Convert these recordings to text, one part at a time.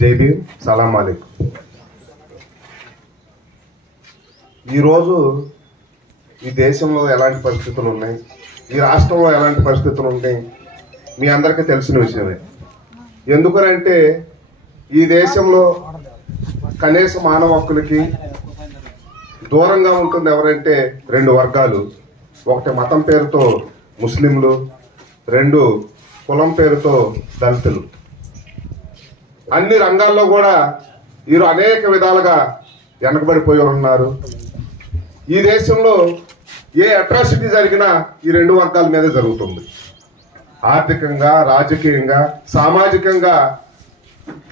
జై భీమ్ సలాం అలీక్. ఈరోజు ఈ దేశంలో ఎలాంటి పరిస్థితులు ఉన్నాయి? ఈ రాష్ట్రంలో ఎలాంటి పరిస్థితులు ఉన్నాయి మీ అందరికీ తెలిసిన విషయమే. ఎందుకనంటే ఈ దేశంలో కనీస మానవ హక్కులకి దూరంగా ఉంటుంది ఎవరంటే రెండు వర్గాలు. ఒకటి మతం పేరుతో ముస్లింలు రెండు కులం పేరుతో దళితులు. అన్ని రంగాల్లో కూడా వీరు అనేక విధాలుగా వెనకబడిపోయి ఉన్నారు ఈ దేశంలో ఏ అట్రాసిటీ జరిగినా ఈ రెండు వర్గాల మీద జరుగుతుంది. ఆర్థికంగా రాజకీయంగా సామాజికంగా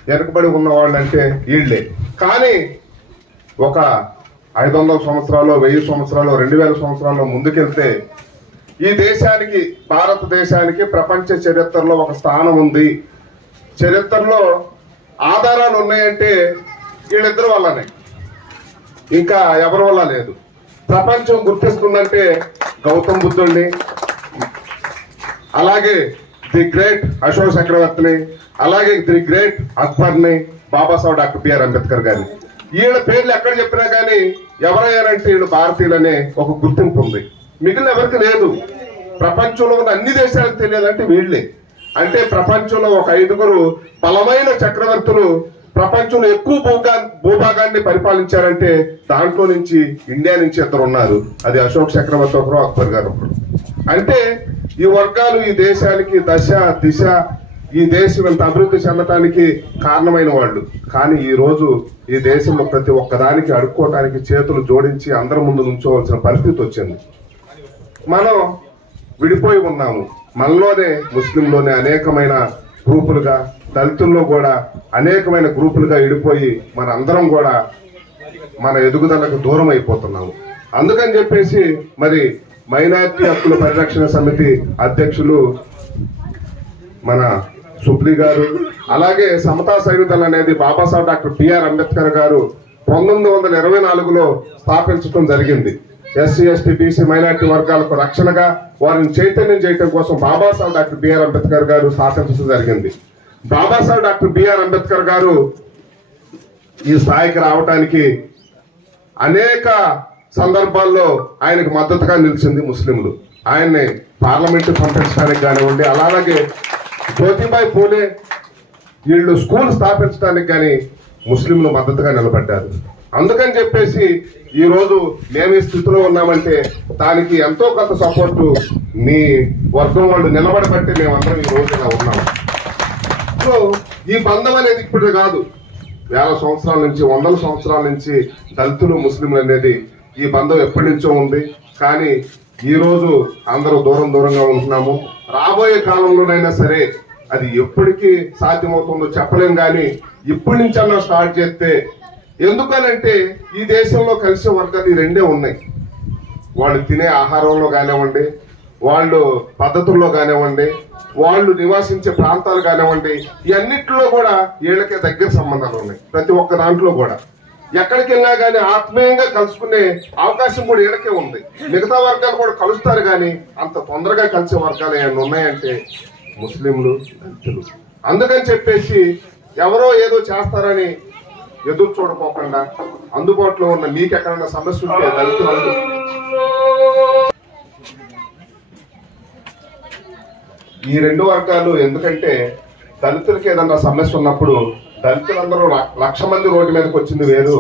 వెనకబడి ఉన్న వాళ్ళంటే వీళ్ళే. కానీ ఒక ఐదు వందల సంవత్సరాలు వెయ్యి సంవత్సరాలు రెండు వేల సంవత్సరాలు ముందుకెళ్తే ఈ దేశానికి భారతదేశానికి ప్రపంచ చరిత్రలో ఒక స్థానం ఉంది. చరిత్రలో ఆధారాలు ఉన్నాయంటే వీళ్ళిద్దరు వల్లనే. ఇంకా ఎవరి వల్ల లేదు. ప్రపంచం గుర్తిస్తుందంటే గౌతమ్ బుద్ధుడిని అలాగే ది గ్రేట్ అశోక్ చక్రవర్తిని అలాగే ది గ్రేట్ అక్బర్ని బాబాసాహెబ్ డాక్టర్ బిఆర్ అంబేద్కర్ గారిని. వీళ్ళ పేర్లు ఎక్కడ చెప్పినా కానీ ఎవరయ్యారంటే వీళ్ళు భారతీయులనే ఒక గుర్తింపు ఉంది. మిగిలిన ఎవరికి లేదు. ప్రపంచంలో ఉన్న అన్ని దేశాలకు తెలియాలంటే వీళ్ళే. అంటే ప్రపంచంలో ఒక ఐదుగురు బలమైన చక్రవర్తులు ప్రపంచంలో ఎక్కువ భూగా భూభాగాన్ని పరిపాలించారంటే దాంట్లో నుంచి ఇండియా నుంచి ఇద్దరు ఉన్నారు. అది అశోక్ చక్రవర్తి ఒకరు అక్బర్ గారు ఒకరు. అంటే ఈ వర్గాలు ఈ దేశానికి దశ దిశ ఈ దేశం ఇంత అభివృద్ధి చెందటానికి కారణమైన వాళ్ళు. కానీ ఈ రోజు ఈ దేశంలో ప్రతి ఒక్కదానికి అడుక్కోవటానికి చేతులు జోడించి అందరి ముందు నుంచోవలసిన పరిస్థితి వచ్చింది. మనం విడిపోయి ఉన్నాము. మనలోనే ముస్లింలోనే అనేకమైన గ్రూపులుగా దళితుల్లో కూడా అనేకమైన గ్రూపులుగా విడిపోయి మన అందరం కూడా మన ఎదుగుదలకు దూరం అయిపోతున్నాము. అందుకని చెప్పేసి మరి మైనార్టీ హక్కుల పరిరక్షణ సమితి అధ్యక్షులు మన సుప్లి గారు అలాగే సమతా సైనికులు అనేది బాబాసాహెబ్ డాక్టర్ బిఆర్ అంబేద్కర్ గారు పంతొమ్మిది వందల ఇరవై నాలుగులో స్థాపించడం జరిగింది. ఎస్సీ ఎస్టీ బీసీ మైనార్టీ వర్గాలకు రక్షణగా వారిని చైతన్యం చేయడం కోసం బాబాసాహెబ్ డాక్టర్ బిఆర్ అంబేద్కర్ గారు స్థాపించడం జరిగింది. బాబాసాహెబ్ డాక్టర్ బిఆర్ అంబేద్కర్ గారు ఈ స్థాయికి రావటానికి అనేక సందర్భాల్లో ఆయనకు మద్దతుగా నిలిచింది ముస్లింలు. ఆయన్ని పార్లమెంటు పంపించడానికి కానివ్వండి అలాగే జ్యోతిబాయి పూలే వీళ్ళు స్కూల్ స్థాపించడానికి కానీ ముస్లింలు మద్దతుగా నిలబడ్డారు. అందుకని చెప్పేసి ఈరోజు మేము ఈ స్థితిలో ఉన్నామంటే దానికి ఎంతో కొంత సపోర్టు మీ వర్గం వాళ్ళు నిలబడబట్టి మేమందరం ఈ రోజు ఇలా ఉన్నాము సో ఈ బంధం అనేది ఇప్పుడు కాదు. వేల సంవత్సరాల నుంచి వందల సంవత్సరాల నుంచి దళితులు ముస్లింలు అనేది ఈ బంధం ఎప్పటి నుంచో ఉంది. కానీ ఈరోజు అందరూ దూరం దూరంగా ఉంటున్నాము. రాబోయే కాలంలోనైనా సరే అది ఎప్పటికీ సాధ్యమవుతుందో చెప్పలేం. కానీ ఇప్పటి నుంచన్నా స్టార్ట్ చేస్తే ఎందుకనంటే ఈ దేశంలో కలిసే వర్గాలు ఈ రెండే ఉన్నాయి. వాళ్ళు తినే ఆహారంలో కానివ్వండి వాళ్ళు పద్ధతుల్లో కానివ్వండి వాళ్ళు నివాసించే ప్రాంతాలు కానివ్వండి ఇవన్నిటిలో కూడా వీళ్ళకే దగ్గర సంబంధాలు ఉన్నాయి ప్రతి ఒక్క దాంట్లో కూడా. ఎక్కడికి వెళ్ళినా కానీ ఆత్మీయంగా కలుసుకునే అవకాశం కూడా వీళ్ళకే ఉంది. మిగతా వర్గాలు కూడా కలుస్తారు కానీ అంత తొందరగా కలిసే వర్గాలు ఏమైనా ఉన్నాయంటే ముస్లింలు దళితులు. అందుకని చెప్పేసి ఎవరో ఏదో చేస్తారని ఎదురు చూడకోకుండా అందుబాటులో ఉన్న మీకు ఎక్కడైనా సమస్య ఉంటే దళితులు ఈ రెండు వర్గాలు ఎందుకంటే దళితులకి ఏదన్నా సమస్య ఉన్నప్పుడు దళితులందరూ ల- లక్ష మంది రోడ్డు మీదకి వచ్చింది వేరు.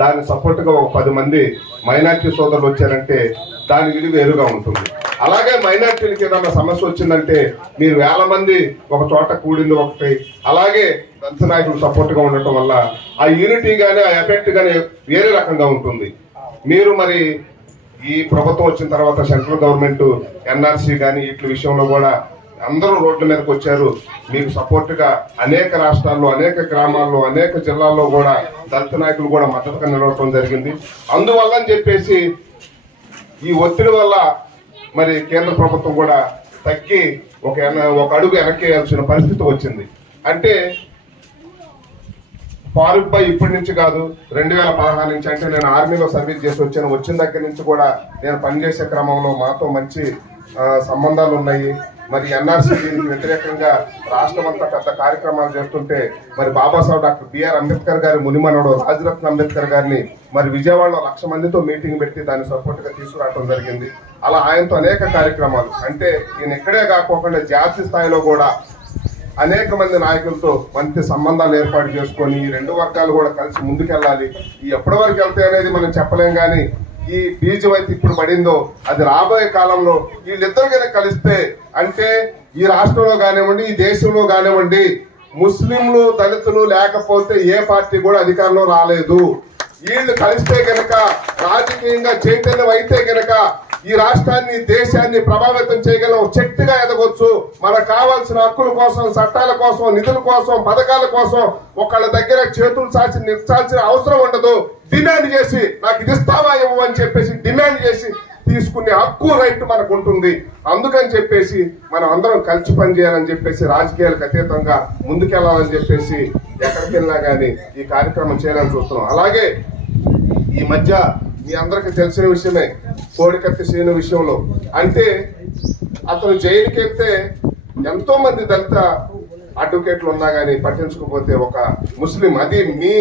దాని సపోర్ట్గా ఒక పది మంది మైనార్టీ సోదరులు వచ్చారంటే దాని విలువ వేరుగా ఉంటుంది. అలాగే మైనార్టీలకి ఏదన్నా సమస్య వచ్చిందంటే మీరు వేల మంది ఒక చోట కూడింది ఒకటి. అలాగే దళిత నాయకులు ఉండటం వల్ల ఆ యూనిటీ కానీ ఆ ఎఫెక్ట్ కానీ వేరే రకంగా ఉంటుంది. మీరు మరి ఈ ప్రభుత్వం వచ్చిన తర్వాత సెంట్రల్ గవర్నమెంట్ ఎన్ఆర్సీ కానీ వీటి విషయంలో కూడా అందరూ రోడ్ల మీదకి వచ్చారు. మీకు సపోర్ట్గా అనేక రాష్ట్రాల్లో అనేక గ్రామాల్లో అనేక జిల్లాల్లో కూడా దళిత నాయకులు కూడా మద్దతుగా నిలవటం జరిగింది. అందువల్ల అని చెప్పేసి ఈ ఒత్తిడి వల్ల మరి కేంద్ర ప్రభుత్వం కూడా తగ్గి ఒక ఎన- ఒక అడుగు వెనక్కేయాల్సిన పరిస్థితి వచ్చింది. అంటే ఫారూక్ భాయ్ ఇప్పటి నుంచి కాదు రెండు వేల పదహారు నుంచి అంటే నేను ఆర్మీలో సర్వీస్ చేసి వచ్చాను. వచ్చిన దగ్గర నుంచి కూడా నేను పనిచేసే క్రమంలో మాతో మంచి సంబంధాలు ఉన్నాయి. మరి ఎన్ఆర్సీ దీనికి వ్యతిరేకంగా రాష్ట్రం అంతా పెద్ద కార్యక్రమాలు చేస్తుంటే మరి బాబాసాహెబ్ డాక్టర్ బిఆర్ అంబేద్కర్ గారి మునిమనుడు రాజరత్న అంబేద్కర్ గారిని మరి విజయవాడలో లక్ష మందితో మీటింగ్ పెట్టి దాన్ని సపోర్ట్గా తీసుకురావడం జరిగింది. అలా ఆయనతో అనేక కార్యక్రమాలు. అంటే ఈయన ఇక్కడే కాకోకుండా జాతీయ స్థాయిలో కూడా అనేక మంది నాయకులతో మంచి సంబంధాలు ఏర్పాటు చేసుకొని ఈ రెండు వర్గాలు కూడా కలిసి ముందుకెళ్ళాలి. ఈ ఎప్పటి వరకు వెళ్తాయి అనేది మనం చెప్పలేం కానీ ఈ బీజం అయితే ఇప్పుడు పడిందో అది రాబోయే కాలంలో వీళ్ళిద్దరు కనుక కలిస్తే అంటే ఈ రాష్ట్రంలో కానివ్వండి ఈ దేశంలో కానివ్వండి ముస్లింలు దళితులు లేకపోతే ఏ పార్టీ కూడా అధికారంలో రాలేదు. వీళ్ళు కలిస్తే గనక రాజకీయంగా చైతన్యం అయితే గనక ఈ రాష్ట్రాన్ని దేశాన్ని ప్రభావితం చేయగల శక్తిగా ఎదగొచ్చు. మనకు కావాల్సిన హక్కుల కోసం చట్టాల కోసం నిధుల కోసం పథకాల కోసం ఒకళ్ళ దగ్గర చేతులు చాచి నిల్చాల్సిన అవసరం ఉండదు. డిమాండ్ చేసి నాకు ఇది ఇస్తావా ఇవ్వు అని చెప్పేసి డిమాండ్ చేసి తీసుకునే హక్కు రైట్ మనకు ఉంటుంది అందుకని చెప్పేసి మనం అందరం కలిసి పనిచేయాలని చెప్పేసి రాజకీయాలకు అతీతంగా ముందుకెళ్ళాలని చెప్పేసి ఎక్కడికి వెళ్ళినా కానీ ఈ కార్యక్రమం చేయాలని చూస్తున్నాం. అలాగే ఈ మధ్య మీ అందరికి తెలిసిన విషయమే కోడికత్తి శ్రీను విషయంలో. అంటే అతను జైలుకి వెళ్తే ఎంతో మంది దళిత అడ్వకేట్లు ఉన్నా కానీ పట్టించుకోకపోతే ఒక ముస్లిం అది మీ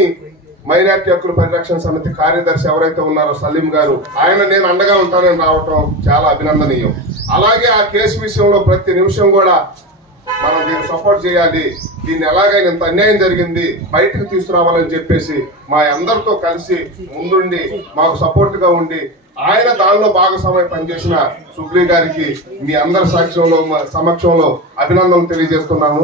మైనార్టీ హక్కుల పరిరక్షణ సమితి కార్యదర్శి ఎవరైతే ఉన్నారో సలీం గారు ఆయన నేను అండగా ఉంటానని రావటం చాలా అభినందనీయం. అలాగే ఆ కేసు విషయంలో ప్రతి నిమిషం కూడా మనం దీన్ని సపోర్ట్ చేయాలి. దీన్ని ఎలాగైనా ఇంత అన్యాయం జరిగింది బయటకు తీసుకురావాలని చెప్పేసి మా అందరితో కలిసి ముందుండి మాకు సపోర్ట్గా ఉండి ఆయన దానిలో భాగస్వామ్యం పనిచేసిన సుప్రీ గారికి మీ అందరి సాక్ష్యంలో సమక్షంలో అభినందనలు తెలియజేస్తున్నాను.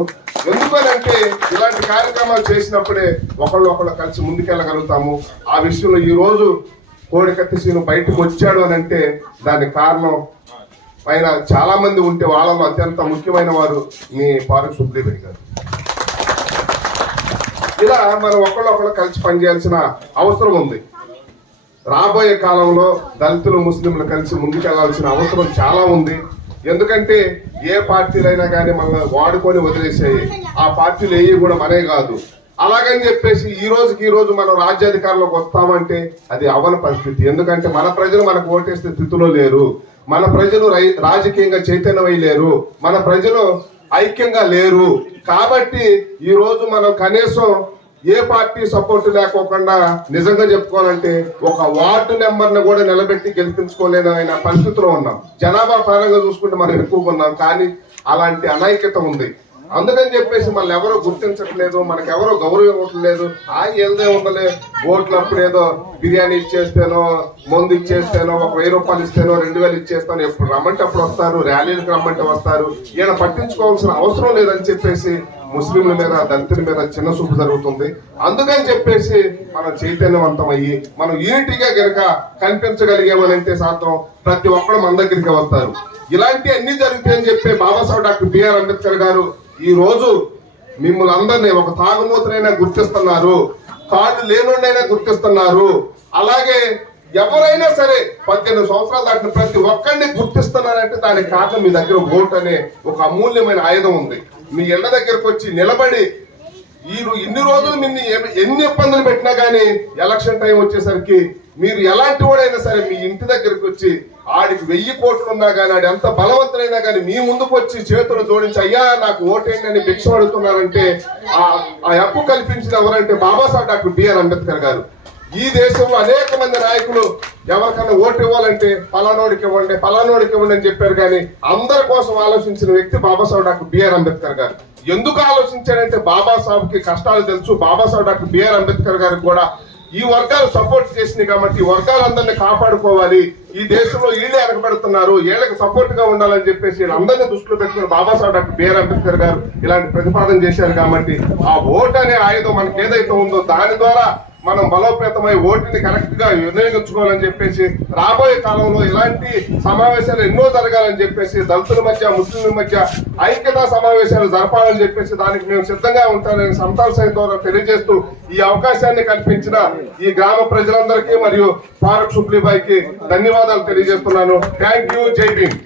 ఎందుకనంటే ఇలాంటి కార్యక్రమాలు చేసినప్పుడే ఒకళ్ళు ఒకళ్ళు కలిసి ముందుకెళ్ళగలుగుతాము. ఆ విషయంలో ఈ రోజు కోడికత్తి సీను బయటకు వచ్చాడు అని అంటే దానికి కారణం పైన చాలా మంది ఉంటే వాళ్ళలో అత్యంత ముఖ్యమైన వారు మీ పార్క్ సుబ్లీబెన్ గారు. ఇలా మనం ఒకళ్ళొకళ్ళు ఒకళ్ళు కలిసి పనిచేయాల్సిన అవసరం ఉంది. రాబోయే కాలంలో దళితులు ముస్లింలు కలిసి ముందుకెళ్ళాల్సిన అవసరం చాలా ఉంది. ఎందుకంటే ఏ పార్టీలైనా కానీ మనల్ని వాడుకొని వదిలేసాయి ఆ పార్టీలు ఏవి కూడా మనే కాదు. అలాగని చెప్పేసి ఈ రోజుకి ఈ రోజు మనం రాజ్యాధికారంలోకి వస్తామంటే అది అవన పరిస్థితి. ఎందుకంటే మన ప్రజలు మనకు ఓటేస్తే స్థితిలో లేరు. మన ప్రజలు రై- రాజకీయంగా చైతన్యమై లేరు మన ప్రజలు ఐక్యంగా లేరు. కాబట్టి ఈ రోజు మనం కనీసం ఏ పార్టీ సపోర్ట్ లేకోకుండా నిజంగా చెప్పుకోవాలంటే ఒక వార్డు నెంబర్ను కూడా నిలబెట్టి గెలిపించుకోలేని పరిస్థితిలో ఉన్నాం. జనాభా పరంగా చూసుకుంటే మనం ఎక్కువగా ఉన్నాం. కానీ అలాంటి అనైక్యత ఉంది. అందుకని చెప్పేసి మనల్ని ఎవరో గుర్తించట్లేదు మనకి ఎవరో గౌరవం ఇవ్వట్లేదు. ఆ ఏదో ఉండలే ఓట్లు అప్పుడు ఏదో బిర్యానీ ఇచ్చేస్తేనో మందు ఇచ్చేస్తేనో ఒక వెయ్యి రూపాయలు ఇస్తేనో రెండు వేలు ఇచ్చేస్తాను ఎప్పుడు రమ్మంటే అప్పుడు వస్తారు ర్యాలీలకు రమ్మంటే వస్తారు. ఈయన పట్టించుకోవాల్సిన అవసరం లేదని చెప్పేసి ముస్లింల మీద దళితుల మీద చిన్న చూపు జరుగుతుంది. అందుకని చెప్పేసి మనం చైతన్యవంతం అయ్యి మనం యూనిటీగా గనక కనిపించగలిగామని అంటే శాతం ప్రతి ఒక్కరు మన దగ్గరికి వస్తారు. ఇలాంటి అన్ని జరుగుతాయని చెప్పే బాబాసాహెబ్ డాక్టర్ బిఆర్ అంబేద్కర్ గారు ఈరోజు మిమ్మల్ని అందరినీ ఒక తాగుమూతనైనా గుర్తిస్తున్నారు కాళ్ళు లేనుండైనా గుర్తిస్తున్నారు. అలాగే ఎవరైనా సరే పద్దెనిమిది సంవత్సరాలు దాటిన ప్రతి ఒక్కరిని గుర్తిస్తున్నారంటే దానికి కారణం మీ దగ్గర ఓటు అనే ఒక అమూల్యమైన ఆయుధం ఉంది. మీ ఇళ్ళ దగ్గరకు వచ్చి నిలబడి ఈ ఇన్ని రోజులు నిన్ను ఎన్ని ఇబ్బందులు పెట్టినా గానీ ఎలక్షన్ టైం వచ్చేసరికి మీరు ఎలాంటి వాడైనా సరే మీ ఇంటి దగ్గరికి వచ్చి ఆడికి వెయ్యి కోట్లు ఉన్నా కానీ ఆడు ఎంత బలవంతుడైనా కానీ మీ ముందుకు వచ్చి చేతులు జోడించి అయ్యా నాకు ఓటేయండి అని భిక్ష అడుగుతున్నారంటే ఆ ఆ హక్కు కల్పించిన ఎవరంటే బాబాసాహెబ్ డాక్టర్ బిఆర్ అంబేద్కర్ గారు. ఈ దేశంలో అనేక మంది నాయకులు ఎవరికన్నా ఓటు ఇవ్వాలంటే పలానోడికి ఇవ్వండి పలానోడికి ఇవ్వండి అని చెప్పారు కానీ అందరి కోసం ఆలోచించిన వ్యక్తి బాబాసాహెబ్ డాక్టర్ బిఆర్ అంబేద్కర్ గారు. ఎందుకు ఆలోచించారంటే బాబాసాహెబ్కి కష్టాలు తెలుసు. బాబాసాహెబ్ డాక్టర్ బిఆర్ అంబేద్కర్ గారికి కూడా ఈ వర్గాలు సపోర్ట్ చేసింది కాబట్టి ఈ వర్గాలందరినీ కాపాడుకోవాలి. ఈ దేశంలో వీళ్ళే ఎనకబెడుతున్నారు వీళ్ళకి సపోర్ట్గా ఉండాలని చెప్పేసి వీళ్ళందరినీ దృష్టిలో పెట్టుకుని బాబాసాహెబ్ డాక్టర్ బిఆర్ అంబేద్కర్ గారు ఇలాంటి ప్రతిపాదన చేశారు కాబట్టి ఆ ఓట్ అనే ఆయుధం మనకి ఏదైతే ఉందో దాని ద్వారా మనం బలోపేతమై ఓటుని కరెక్ట్గా వినియోగించుకోవాలని చెప్పేసి రాబోయే కాలంలో ఇలాంటి సమావేశాలు ఎన్నో జరగాలని చెప్పేసి దళితుల మధ్య ముస్లింల మధ్య ఐక్యతా సమావేశాలు జరపాలని చెప్పేసి దానికి మేము సిద్ధంగా ఉంటానని సంతాల్ సైన్ ద్వారా తెలియజేస్తూ ఈ అవకాశాన్ని కల్పించిన ఈ గ్రామ ప్రజలందరికీ మరియు ఫారూక్ సుప్లీబాయికి ధన్యవాదాలు తెలియజేస్తున్నాను. థ్యాంక్ యూ జై భీమ్